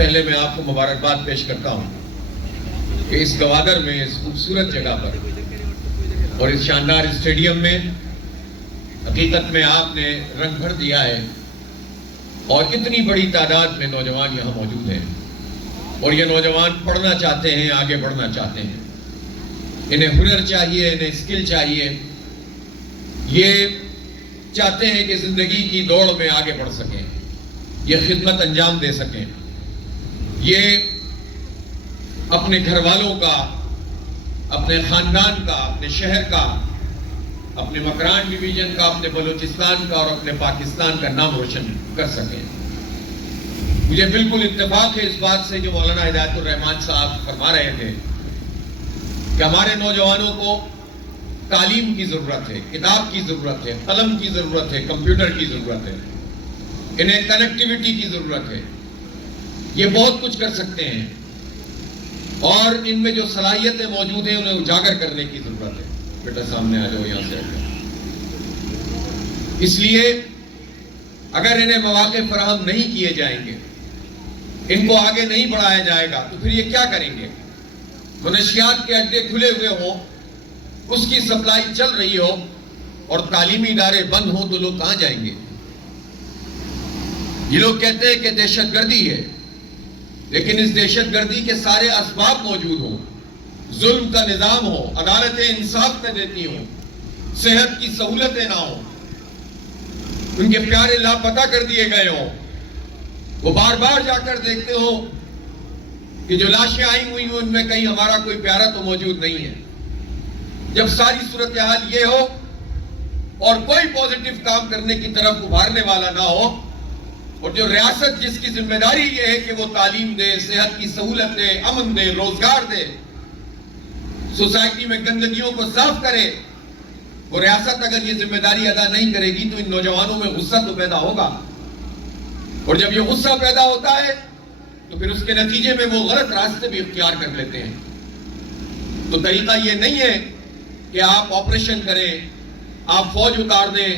پہلے میں آپ کو مبارکباد پیش کرتا ہوں کہ اس گوادر میں اس خوبصورت جگہ پر اور اس شاندار اسٹیڈیم میں حقیقت میں آپ نے رنگ بھر دیا ہے، اور اتنی بڑی تعداد میں نوجوان یہاں موجود ہیں، اور یہ نوجوان پڑھنا چاہتے ہیں، آگے بڑھنا چاہتے ہیں، انہیں ہنر چاہیے، انہیں اسکل چاہیے، یہ چاہتے ہیں کہ زندگی کی دوڑ میں آگے بڑھ سکیں، یہ خدمت انجام دے سکیں، یہ اپنے گھر والوں کا، اپنے خاندان کا، اپنے شہر کا، اپنے مکران ڈویژن کا، اپنے بلوچستان کا اور اپنے پاکستان کا نام روشن کر سکیں۔ مجھے بالکل اتفاق ہے اس بات سے جو مولانا ہدایت الرحمان صاحب فرما رہے تھے کہ ہمارے نوجوانوں کو تعلیم کی ضرورت ہے، کتاب کی ضرورت ہے، قلم کی ضرورت ہے، کمپیوٹر کی ضرورت ہے، انہیں کنیکٹیوٹی کی ضرورت ہے، یہ بہت کچھ کر سکتے ہیں، اور ان میں جو صلاحیتیں موجود ہیں انہیں اجاگر کرنے کی ضرورت ہے۔ بیٹا سامنے آ جاؤ، یہاں سے آ جاؤ۔ اس لیے اگر انہیں مواقع فراہم نہیں کیے جائیں گے، ان کو آگے نہیں بڑھایا جائے گا، تو پھر یہ کیا کریں گے؟ منشیات کے اڈے کھلے ہوئے ہوں، اس کی سپلائی چل رہی ہو، اور تعلیمی ادارے بند ہوں، تو لوگ کہاں جائیں گے؟ یہ لوگ کہتے ہیں کہ دہشت گردی ہے، لیکن اس دہشت گردی کے سارے اسباب موجود ہوں، ظلم کا نظام ہو، عدالتیں انصاف نہ دیتی ہوں، صحت کی سہولتیں نہ ہوں، ان کے پیارے لاپتہ کر دیے گئے ہوں، وہ بار بار جا کر دیکھتے ہو کہ جو لاشیں آئی ہوئی ہیں ان میں کہیں ہمارا کوئی پیارا تو موجود نہیں ہے۔ جب ساری صورتحال یہ ہو اور کوئی پازیٹیو کام کرنے کی طرف ابھارنے والا نہ ہو، اور جو ریاست جس کی ذمہ داری یہ ہے کہ وہ تعلیم دے، صحت کی سہولت دے، امن دے، روزگار دے، سوسائٹی میں گندگیوں کو صاف کرے، وہ ریاست اگر یہ ذمہ داری ادا نہیں کرے گی تو ان نوجوانوں میں غصہ تو پیدا ہوگا، اور جب یہ غصہ پیدا ہوتا ہے تو پھر اس کے نتیجے میں وہ غلط راستے بھی اختیار کر لیتے ہیں۔ تو طریقہ یہ نہیں ہے کہ آپ آپریشن کریں، آپ فوج اتار دیں،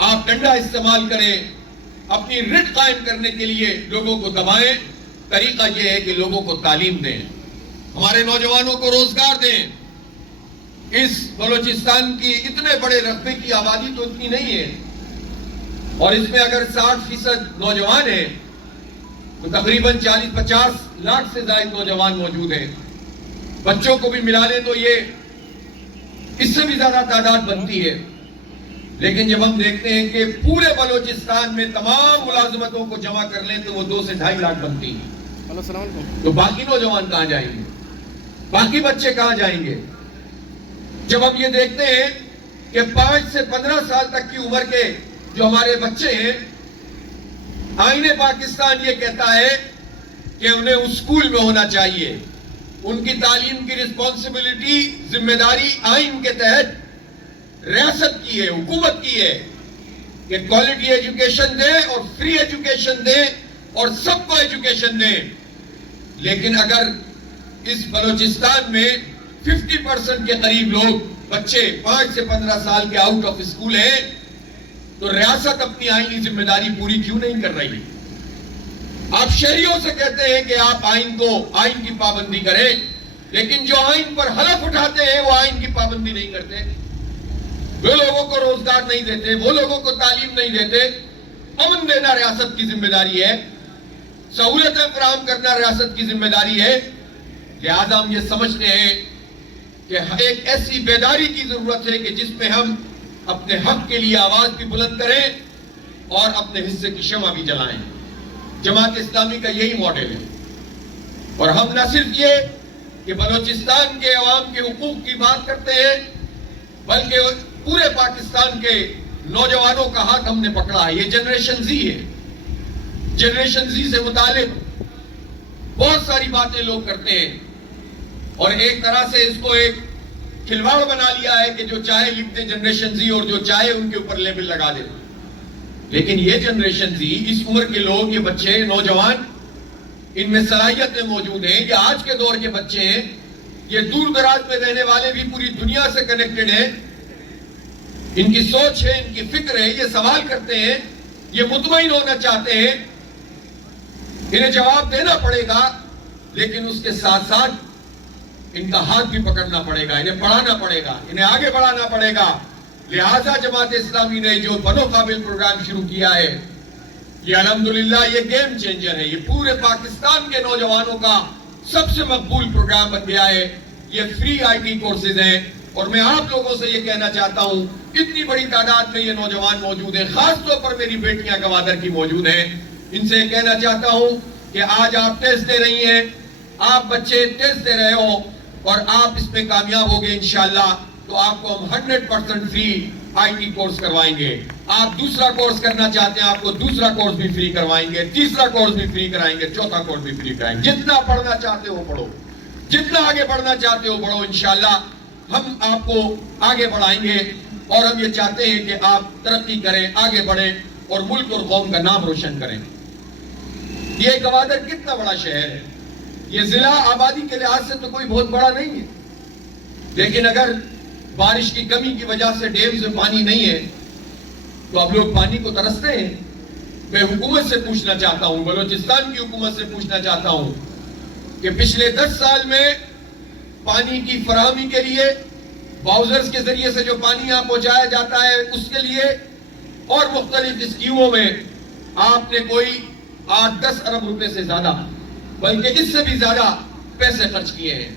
آپ ڈنڈا استعمال کریں، اپنی رٹ قائم کرنے کے لیے لوگوں کو دبائیں۔ طریقہ یہ ہے کہ لوگوں کو تعلیم دیں، ہمارے نوجوانوں کو روزگار دیں۔ اس بلوچستان کی اتنے بڑے رقبے کی آبادی تو اتنی نہیں ہے، اور اس میں اگر 60% نوجوان ہیں تو تقریباً 40-50 لاکھ سے زائد نوجوان موجود ہیں۔ بچوں کو بھی ملا لیں تو یہ اس سے بھی زیادہ تعداد بنتی ہے، لیکن جب ہم دیکھتے ہیں کہ پورے بلوچستان میں تمام ملازمتوں کو جمع کر لیں تو وہ 2 سے 2.5 لاکھ بنتی ہیں، تو باقی نوجوان کہاں جائیں گے؟ باقی بچے کہاں جائیں گے؟ جب ہم یہ دیکھتے ہیں کہ 5 سے 15 سال تک کی عمر کے جو ہمارے بچے ہیں، آئین پاکستان یہ کہتا ہے کہ انہیں اسکول میں ہونا چاہیے، ان کی تعلیم کی رسپانسبلٹی، ذمہ داری آئین کے تحت ریاست کی ہے، حکومت کی ہے کہ کوالٹی ایجوکیشن دے اور فری ایجوکیشن دے اور سب کو ایجوکیشن دے۔ لیکن اگر اس بلوچستان میں 50% کے قریب لوگ بچے 5 سے 15 سال کے آؤٹ آف اسکول ہیں، تو ریاست اپنی آئینی ذمہ داری پوری کیوں نہیں کر رہی؟ آپ شہریوں سے کہتے ہیں کہ آپ آئین کی پابندی کریں، لیکن جو آئین پر حلف اٹھاتے ہیں وہ آئین کی پابندی نہیں کرتے، وہ لوگوں کو روزگار نہیں دیتے، وہ لوگوں کو تعلیم نہیں دیتے۔ امن دینا ریاست کی ذمہ داری ہے، سہولتیں فراہم کرنا ریاست کی ذمہ داری ہے۔ لہذا ہم یہ سمجھتے ہیں کہ ایک ایسی بیداری کی ضرورت ہے کہ جس میں ہم اپنے حق کے لیے آواز بھی بلند کریں اور اپنے حصے کی شمع بھی جلائیں۔ جماعت اسلامی کا یہی ماڈل ہے، اور ہم نہ صرف یہ کہ بلوچستان کے عوام کے حقوق کی بات کرتے ہیں، بلکہ پورے پاکستان کے نوجوانوں کا ہاتھ ہم نے پکڑا ہے۔ یہ جنریشن زی ہے، جنریشن زی سے متعلق بہت ساری باتیں لوگ کرتے ہیں، اور ایک طرح سے اس کو ایک کھلواڑ بنا لیا ہے کہ جو چاہے لکھ دے جنریشن زی، اور جو چاہے ان کے اوپر لیبل لگا دے۔ لیکن یہ جنریشن زی، اس عمر کے لوگ، یہ بچے، نوجوان، ان میں صلاحیتیں موجود ہیں، یہ آج کے دور کے بچے ہیں، یہ دور دراز میں رہنے والے بھی پوری دنیا سے کنیکٹڈ ہیں، ان کی سوچ ہے، ان کی فکر ہے، یہ سوال کرتے ہیں، یہ مطمئن ہونا چاہتے ہیں انہیں جواب دینا پڑے گا، لیکن اس کے ساتھ ساتھ ان کا ہاتھ بھی پکڑنا پڑے گا، انہیں پڑھانا پڑے گا، انہیں آگے بڑھانا پڑے گا۔ لہٰذا جماعت اسلامی نے جو بنو قابل پروگرام شروع کیا ہے، یہ الحمدللہ یہ گیم چینجر ہے، یہ پورے پاکستان کے نوجوانوں کا سب سے مقبول پروگرام بن گیا ہے۔ یہ فری آئی ٹی کورسز ہیں، اور میں آپ لوگوں سے یہ کہنا چاہتا ہوں، اتنی بڑی تعداد میں یہ نوجوان موجود ہیں، خاص طور پر میری بیٹیاں گوادر کی موجود ہیں، ان سے کہنا چاہتا ہوں کہ آج آپ ٹیسٹ دے رہی ہیں، آپ بچے ٹیسٹ دے رہے ہو اور آپ اس میں کامیاب ہوگے انشاءاللہ، تو آپ کو ہم 100% فری آئی ٹی کورس کروائیں گے۔ آپ دوسرا کورس کرنا چاہتے ہیں، آپ کو دوسرا کورس بھی فری کروائیں گے، تیسرا کورس بھی فری کرائیں گے، چوتھا کورس بھی فری کرائیں گے۔ جتنا پڑھنا چاہتے ہو پڑھو، جتنا آگے بڑھنا چاہتے ہو بڑھو، انشاءاللہ ہم آپ کو آگے بڑھائیں گے، اور ہم یہ چاہتے ہیں کہ آپ ترقی کریں، آگے بڑھیں اور ملک اور قوم کا نام روشن کریں۔ یہ گوادر کتنا بڑا شہر ہے، یہ ضلع آبادی کے لحاظ سے تو کوئی بہت بڑا نہیں ہے، لیکن اگر بارش کی کمی کی وجہ سے ڈیمز میں پانی نہیں ہے تو اب لوگ پانی کو ترستے ہیں۔ میں حکومت سے پوچھنا چاہتا ہوں، بلوچستان کی حکومت سے پوچھنا چاہتا ہوں کہ پچھلے 10 سال میں پانی کی فراہمی کے لیے باؤزرز کے ذریعے سے جو پانی یہاں پہنچایا جاتا ہے اس کے لیے اور مختلف اسکیموں میں آپ نے کوئی 8-10 ارب روپے سے زیادہ، بلکہ اس سے بھی زیادہ پیسے خرچ کیے ہیں۔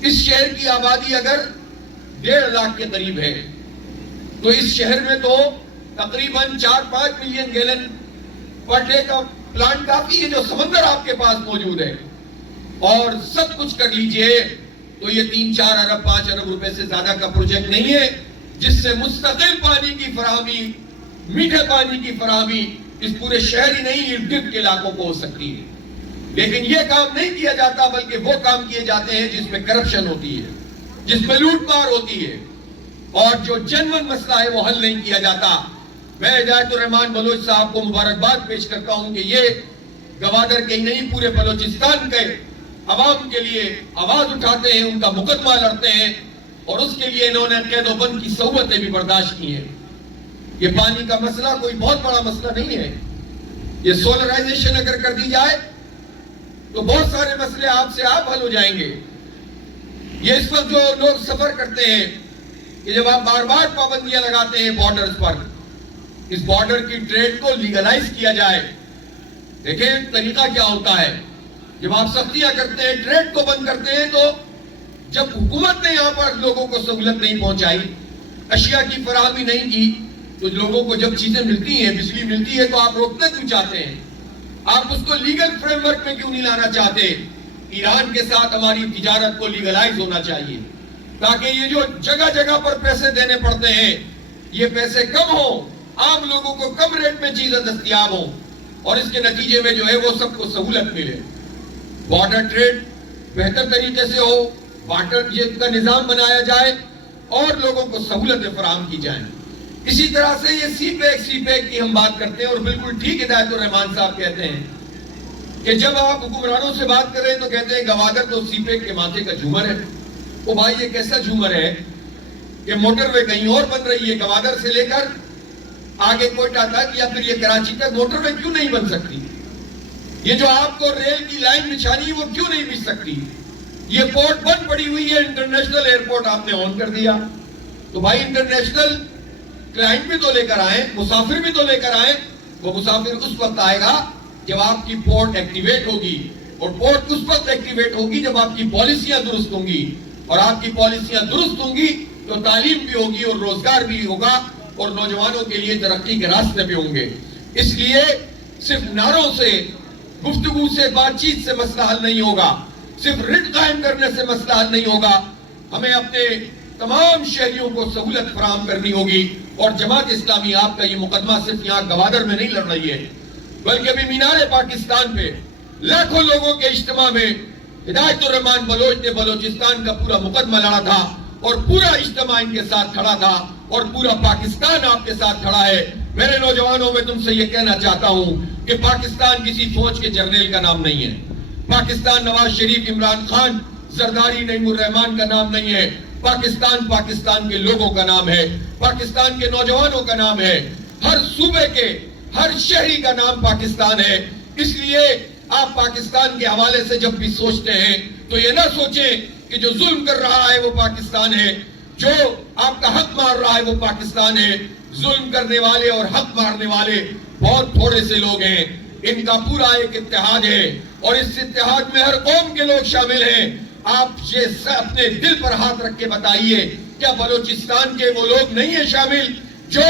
اس شہر کی آبادی اگر 1.5 لاکھ کے قریب ہے تو اس شہر میں تو تقریباً 4-5 ملین گیلن پر ڈے کا پلانٹ کافی ہے، جو سمندر آپ کے پاس موجود ہے، اور سب کچھ کر لیجئے تو یہ 3-4 ارب 5 ارب روپے سے زیادہ کا پروجیکٹ نہیں ہے، جس سے مستقل پانی کی فراہمی، میٹھے پانی کی فراہمی اس پورے شہر ہی نہیں، ارد گرد کے علاقوں کو ہو سکتی ہے۔ لیکن یہ کام نہیں کیا جاتا، بلکہ وہ کام کیے جاتے ہیں جس میں کرپشن ہوتی ہے، جس میں لوٹ مار ہوتی ہے، اور جو جنون مسئلہ ہے وہ حل نہیں کیا جاتا۔ میں ہدایت الرحمان بلوچ صاحب کو مبارکباد پیش کرتا ہوں کہ یہ گوادر کے نہیں پورے بلوچستان کے عوام کے لیے آواز اٹھاتے ہیں، ان کا مقدمہ لڑتے ہیں، اور اس کے لیے انہوں نے قید و بند کی صعوبتیں بھی برداشت کی ہیں۔ یہ پانی کا مسئلہ کوئی بہت بڑا مسئلہ نہیں ہے، یہ سولرائزیشن اگر کر دی جائے تو بہت سارے مسئلے آپ سے آپ حل ہو جائیں گے۔ یہ اس وقت جو لوگ سفر کرتے ہیں کہ جب آپ بار بار پابندیاں لگاتے ہیں بارڈرز پر، اس بارڈر کی ٹریڈ کو لیگلائز کیا جائے۔ دیکھیں طریقہ کیا ہوتا ہے، جب آپ سختیاں کرتے ہیں، ٹریڈ کو بند کرتے ہیں، تو جب حکومت نے یہاں پر لوگوں کو سہولت نہیں پہنچائی، اشیاء کی فراہمی نہیں کی، تو لوگوں کو جب چیزیں ملتی ہیں، بجلی ملتی ہے، تو آپ روکنا کیوں چاہتے ہیں؟ آپ اس کو لیگل فریم ورک میں کیوں نہیں لانا چاہتے؟ ایران کے ساتھ ہماری تجارت کو لیگلائز ہونا چاہیے، تاکہ یہ جو جگہ جگہ پر پیسے دینے پڑتے ہیں، یہ پیسے کم ہوں، عام لوگوں کو کم ریٹ میں چیزیں دستیاب ہوں، اور اس کے نتیجے میں جو ہے وہ سب کو سہولت ملے۔ بارڈر ٹریڈ بہتر طریقے سے ہو، بارڈر کا نظام بنایا جائے اور لوگوں کو سہولتیں فراہم کی جائیں۔ اسی طرح سے یہ سی پیک کی ہم بات کرتے ہیں، اور بالکل ٹھیک ہدایت الرحمان صاحب کہتے ہیں کہ جب آپ حکمرانوں سے بات کر رہے ہیں تو کہتے ہیں گوادر تو سی پیک کے ماتھے کا جھومر ہے۔ وہ بھائی یہ کیسا جھومر ہے کہ موٹر وے کہیں اور بن رہی ہے، گوادر سے لے کر آگے کوئٹہ تک یا پھر یہ کراچی تک موٹر وے کیوں نہیں بن سکتی؟ یہ جو آپ کو ریل کی لائن بچھانی ہے وہ کیوں نہیں بچھ سکتی؟ یہ پورٹ بند پڑی ہوئی ہے، انٹرنیشنل ایئرپورٹ آپ نے آن کر دیا، تو بھائی انٹرنیشنل کلائنٹ بھی تو لے کر آئیں، مسافر بھی تو لے کر آئیں۔ وہ مسافر اس وقت آئے گا جب آپ کی پورٹ ایکٹیویٹ ہوگی، اور پورٹ اس وقت ایکٹیویٹ ہوگی جب آپ کی پالیسیاں درست ہوں گی، اور آپ کی پالیسیاں درست ہوں گی تو تعلیم بھی ہوگی اور روزگار بھی ہوگا، اور نوجوانوں کے لیے ترقی کے راستے بھی ہوں گے۔ اس لیے صرف نعروں سے، گفتگو سے، بات چیت سے مسئلہ حل نہیں ہوگا، صرف رٹ قائم کرنے سے مسئلہ حل نہیں ہوگا۔ ہمیں اپنے تمام شہریوں کو سہولت فراہم کرنی ہوگی، اور جماعت اسلامی آپ کا یہ مقدمہ صرف یہاں گوادر میں نہیں لڑ رہی ہے، بلکہ ابھی مینار پاکستان پہ لاکھوں لوگوں کے اجتماع میں ہدایت الرحمان بلوچ نے بلوچستان کا پورا مقدمہ لڑا تھا، اور پورا اجتماع ان کے ساتھ کھڑا تھا، اور پورا پاکستان آپ کے ساتھ کھڑا ہے۔ میرے نوجوانوں میں تم سے یہ کہنا چاہتا ہوں کہ پاکستان کسی فوج کے جرنیل کا نام نہیں ہے، پاکستان نواز شریف، عمران خان، زرداری، نعیم الرحمان کا نام نہیں ہے، پاکستان پاکستان کے لوگوں کا نام ہے، پاکستان کے نوجوانوں کا نام ہے، ہر صوبے کے ہر شہری کا نام پاکستان ہے۔ اس لیے آپ پاکستان کے حوالے سے جب بھی سوچتے ہیں تو یہ نہ سوچیں کہ جو ظلم کر رہا ہے وہ پاکستان ہے، جو آپ کا حق مار رہا ہے وہ پاکستان ہے۔ ظلم کرنے والے اور حق مارنے والے بہت تھوڑے سے لوگ ہیں، ان کا پورا ایک اتحاد ہے، اور اس اتحاد میں ہر قوم کے لوگ شامل ہیں۔ آپ یہ اپنے دل پر ہاتھ رکھ کے بتائیے، کیا بلوچستان کے وہ لوگ نہیں ہیں شامل جو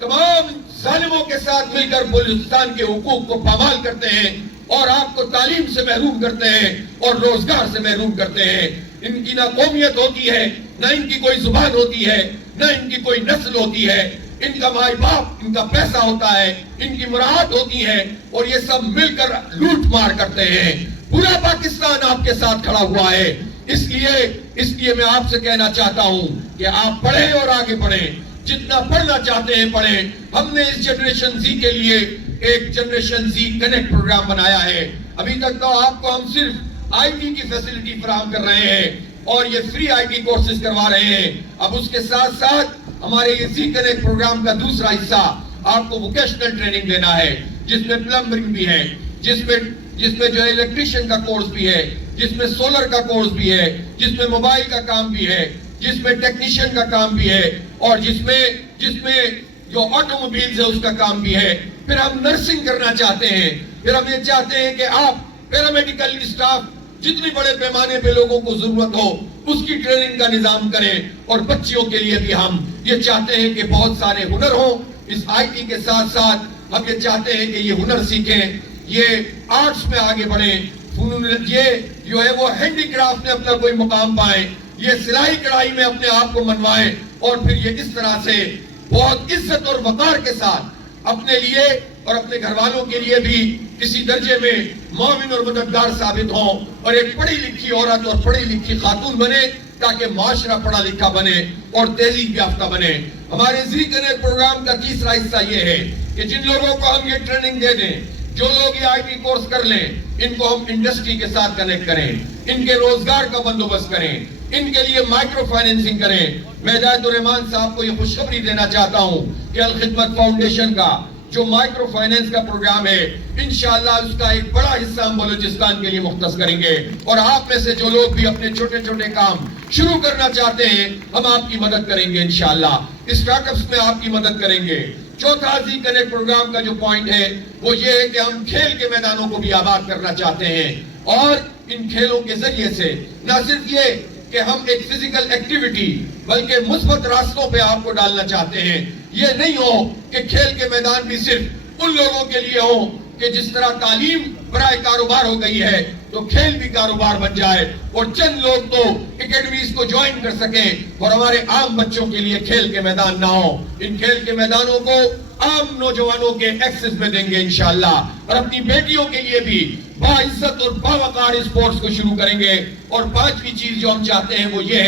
تمام ظالموں کے ساتھ مل کر بلوچستان کے حقوق کو پامال کرتے ہیں اور آپ کو تعلیم سے محروم کرتے ہیں اور روزگار سے محروم کرتے ہیں؟ ان کی نہ قومیت ہوتی ہے، نہ ان کی کوئی زبان ہوتی ہے، نہ ان کی کوئی نسل ہوتی ہے، ان کا مائی باپ، ان کا پیسہ ہوتا ہے، ان کی مراعات ہوتی ہے، اور یہ سب مل کر لوٹ مار کرتے ہیں۔ پورا پاکستان آپ کے ساتھ کھڑا ہوا ہے۔ اس لیے میں آپ سے کہنا چاہتا ہوں کہ آپ پڑھیں اور آگے بڑھیں، جتنا پڑھنا چاہتے ہیں پڑھیں۔ ہم نے اس جنریشن زی کے لیے ایک جنریشن زی کنیکٹ پروگرام بنایا ہے۔ ابھی تک تو آپ کو ہم صرف آئی ٹی کی فیسلٹی فراہم کر رہے ہیں اور یہ فری آئی ٹی کورسز کروا رہے ہیں۔ اب اس کے ساتھ ساتھ ہمارے یہ زی کنیکٹ پروگرام کا دوسرا حصہ آپ کو ووکیشنل ٹریننگ دینا ہے، جس میں پلمبرنگ بھی ہے، جس میں جو ہے الیکٹریشین کا کورس بھی ہے، جس میں سولر کا کورس بھی ہے، جس میں موبائل کا کام بھی ہے، جس میں ٹیکنیشین کا کام بھی ہے، اور جس میں جو آٹو موبائلز ہے اس کا کام بھی ہے۔ پھر ہم نرسنگ کرنا چاہتے ہیں، پھر ہم یہ چاہتے ہیں کہ آپ پیرامیڈیکل اسٹاف جتنی بڑے پیمانے پہ لوگوں کو ضرورت ہو اس کی ٹریننگ کا نظام کریں، اور بچیوں کے لیے بھی ہم یہ چاہتے ہیں کہ بہت سارے ہنر ہوں۔ اس آئی ٹی کے ساتھ ساتھ ہم یہ چاہتے ہیں کہ یہ ہنر سیکھیں، یہ آرٹس میں آگے بڑھیں، یہ جو ہے وہ ہینڈی کرافٹ میں اپنا کوئی مقام پائیں، یہ سلائی کڑھائی میں اپنے آپ کو منوائیں، اور پھر یہ اس طرح سے بہت عزت اور وقار کے ساتھ اپنے لیے اور اپنے گھر والوں کے لیے بھی کسی درجے میں معاون اور مددگار ثابت ہوں، اور ایک پڑھی لکھی عورت اور پڑھی لکھی خاتون بنے، تاکہ معاشرہ پڑھا لکھا بنے اور تہذیب یافتہ بنے۔ ہمارے زی کنیکٹ پروگرام کا تیسرا حصہ یہ ہے کہ جن لوگوں کو ہم یہ ٹریننگ دے دیں، جو لوگ یہ آئی ٹی کورس کر لیں، ان کو ہم انڈسٹری کے ساتھ کنیکٹ کریں، ان کے روزگار کا بندوبست کریں، ان کے لیے مائکرو فائنینسنگ کریں۔ میں ہدایت الرحمان صاحب کو یہ خوشخبری دینا چاہتا ہوں کہ الخدمت فاؤنڈیشن کا جو مائکرو فائنینس کا پروگرام ہے، انشاءاللہ اس کا ایک بڑا حصہ ہم بلوچستان کے لیے مختص کریں گے، اور آپ میں سے جو لوگ بھی اپنے چھوٹے چھوٹے کام شروع کرنا چاہتے ہیں، ہم آپ کی مدد کریں گے انشاءاللہ، اسٹارٹ اپس میں آپ کی مدد کریں گے۔ چوتھا زی کنیکٹ پروگرام کا جو پوائنٹ ہے وہ یہ ہے کہ ہم کھیل کے میدانوں کو بھی آباد کرنا چاہتے ہیں، اور ان کھیلوں کے ذریعے سے نہ صرف یہ کہ ہم ایک فزیکل ایکٹیویٹی بلکہ مثبت راستوں پہ آپ کو ڈالنا چاہتے ہیں۔ یہ نہیں ہو کہ کھیل کے میدان بھی صرف ان لوگوں کے لیے ہو کہ جس طرح تعلیم برائے کاروبار ہو گئی ہے تو کھیل بھی کاروبار بن جائے، اور چند لوگ تو اکیڈمیز کو جوائن کر سکیں اور ہمارے عام بچوں کے لیے کھیل کے میدان نہ ہو۔ ان کھیل کے میدانوں کو عام نوجوانوں کے ایکسس میں دیں گے انشاءاللہ، اور اپنی بیٹیوں کے لیے بھی باعزت اور باوقار اسپورٹس کو شروع کریں گے۔ اور پانچویں چیز جو ہم چاہتے ہیں وہ یہ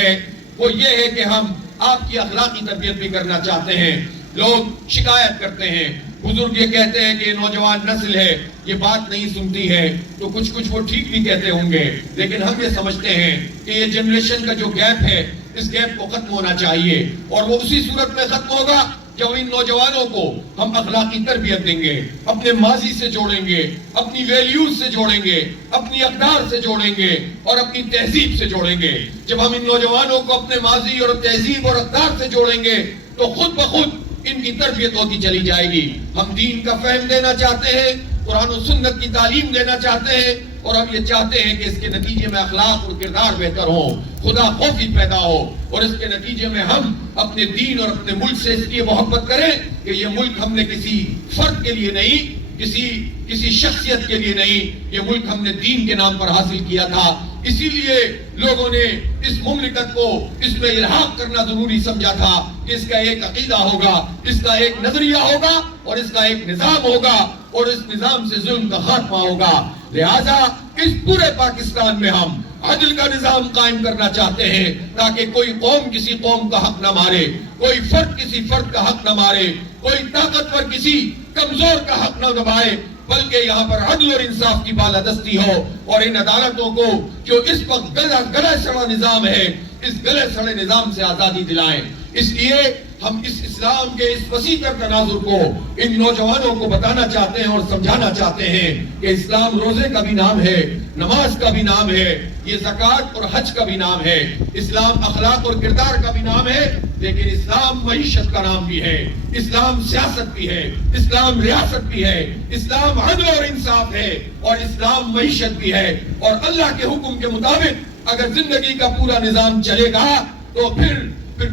ہے کہ ہم آپ کی اخلاقی تربیت بھی کرنا چاہتے ہیں۔ لوگ شکایت کرتے ہیں، بزرگ یہ کہتے ہیں کہ یہ نوجوان نسل ہے یہ بات نہیں سنتی ہے، تو کچھ وہ ٹھیک بھی کہتے ہوں گے، لیکن ہم یہ سمجھتے ہیں کہ یہ جنریشن کا جو گیپ ہے اس گیپ کو ختم ہونا چاہیے، اور وہ اسی صورت میں ختم ہوگا جب ان نوجوانوں کو ہم اخلاقی تربیت دیں گے، اپنے ماضی سے جوڑیں گے، اپنی ویلیوز سے جوڑیں گے، اپنی اقدار سے جوڑیں گے اور اپنی تہذیب سے جوڑیں گے۔ جب ہم ان نوجوانوں کو اپنے ماضی اور تہذیب اور اقدار سے جوڑیں گے تو خود بخود ان کی تربیت ہوتی چلی جائے گی۔ ہم دین کا فہم دینا چاہتے ہیں، قرآن و سنت کی تعلیم دینا چاہتے ہیں، اور ہم یہ چاہتے ہیں کہ اس کے نتیجے میں اخلاق اور کردار بہتر ہوں، خدا خوفی پیدا ہو، اور اس کے نتیجے میں ہم اپنے دین اور اپنے ملک سے اس لیے محبت کریں کہ یہ ملک ہم نے کسی فرد کے لیے نہیں، کسی شخصیت کے لیے نہیں، یہ ملک ہم نے دین کے نام پر حاصل کیا تھا۔ اسی لیے لوگوں نے اس مملکت کو اس میں الحاق کرنا ضروری سمجھا تھا کہ اس کا ایک عقیدہ ہوگا، اس کا ایک نظریہ ہوگا، اور اس کا ایک نظام ہوگا، اور اس نظام سے ظلم کا خاتمہ ہوگا۔ لہٰذا اس پورے پاکستان میں ہم عدل کا نظام قائم کرنا چاہتے ہیں، تاکہ کوئی قوم کسی قوم کا حق نہ مارے، کوئی فرد کسی فرد کا حق نہ مارے، کوئی طاقتور کسی کمزور کا حق نہ دبائے، بلکہ یہاں پر عدل اور انصاف کی بالادستی ہو، اور ان عدالتوں کو جو اس وقت گلے سڑا نظام ہے، اس گلے سڑے نظام سے آزادی دلائیں۔ اس لیے ہم اس اسلام کے اس وسیع تر تناظر کو ان نوجوانوں کو بتانا چاہتے ہیں اور سمجھانا چاہتے ہیں کہ اسلام روزے کا بھی نام ہے، نماز کا بھی نام ہے، یہ زکوٰۃ اور حج کا بھی نام ہے، اسلام اخلاق اور کردار کا بھی نام ہے، لیکن اسلام معیشت کا نام بھی ہے، اسلام سیاست بھی ہے، اسلام ریاست بھی ہے، اسلام عدل اور انصاف ہے، اور اسلام معیشت بھی ہے۔ اور اللہ کے حکم کے مطابق اگر زندگی کا پورا نظام چلے گا تو پھر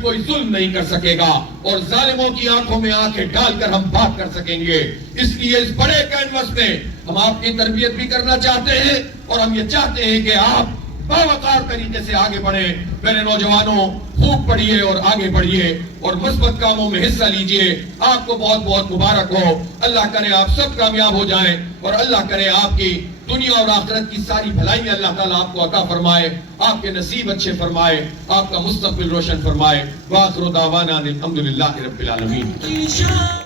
کوئی ظلم نہیں کر سکے گا، اور ظالموں کی آنکھوں میں آنکھیں ڈال کر ہم بات کر سکیں گے۔ اس لیے اس بڑے کینوس میں ہم آپ کی تربیت بھی کرنا چاہتے ہیں، اور ہم یہ چاہتے ہیں کہ آپ باوقار طریقے سے آگے بڑھیں۔ میرے نوجوانوں، خوب پڑھیے اور آگے بڑھیے اور مثبت کاموں میں حصہ لیجئے۔ آپ کو بہت بہت مبارک ہو۔ اللہ کرے آپ سب کامیاب ہو جائیں، اور اللہ کرے آپ کی دنیا اور آخرت کی ساری بھلائیاں اللہ تعالیٰ آپ کو عطا فرمائے، آپ کے نصیب اچھے فرمائے، آپ کا مستقبل روشن فرمائے۔ وآخر دعوانا الحمدللہ رب العالمین۔